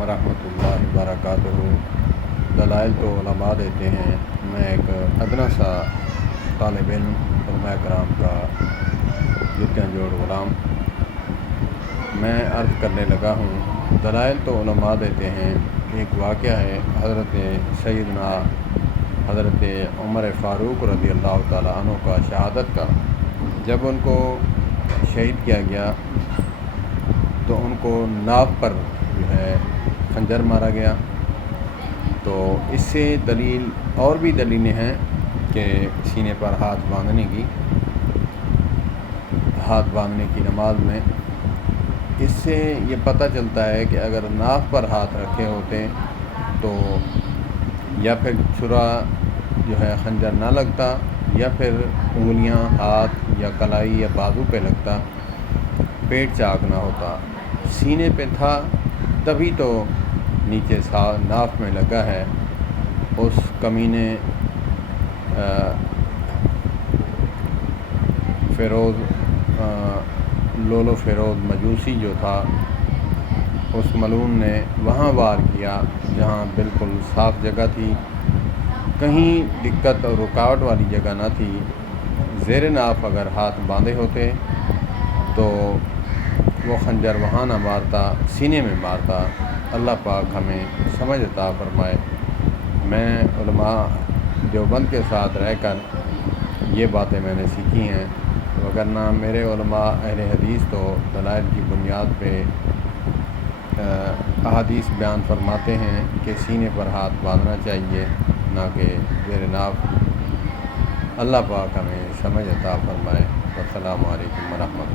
ورحمۃ اللہ وبرکاتہ۔ دلائل تو علماء دیتے ہیں، میں ایک ادنا سا طالب علم علماء کرام کا جتیاں جوڑ غلام میں عرض کرنے لگا ہوں۔ دلائل تو علماء دیتے ہیں۔ ایک واقعہ ہے حضرت سیدنا حضرت عمر فاروق رضی اللہ تعالیٰ عنہ کا شہادت کا۔ جب ان کو شہید کیا گیا تو ان کو ناف پر جو ہے خنجر مارا گیا۔ تو اس سے دلیل اور بھی دلیلیں ہیں کہ سینے پر ہاتھ باندھنے کی نماز میں اس سے یہ پتہ چلتا ہے کہ اگر ناف پر ہاتھ رکھے ہوتے تو یا پھر چھرا جو ہے خنجر نہ لگتا، یا پھر انگلیاں ہاتھ یا کلائی یا بازو پہ لگتا، پیٹ چاک نہ ہوتا۔ سینے پہ تھا تبھی تو نیچے ناف میں لگا ہے۔ اس کمینے لولو فیروز مجوسی جو تھا، اس ملعون نے وہاں وار کیا جہاں بالکل صاف جگہ تھی، کہیں دقت اور رکاوٹ والی جگہ نہ تھی۔ زیر ناف اگر ہاتھ باندھے ہوتے تو وہ خنجر وہاں نہ مارتا، سینے میں مارتا۔ اللہ پاک ہمیں سمجھ عطا فرمائے۔ میں علماء دیوبند کے ساتھ رہ کر یہ باتیں میں نے سیکھی ہیں، وگرنہ میرے علماء اہل حدیث تو دلائل کی بنیاد پہ احادیث بیان فرماتے ہیں کہ سینے پر ہاتھ باندھنا چاہیے، نہ کہ زیر ناف۔ اللہ پاک ہمیں سمجھ عطا فرمائے۔ السلام علیکم ورحمۃ اللہ۔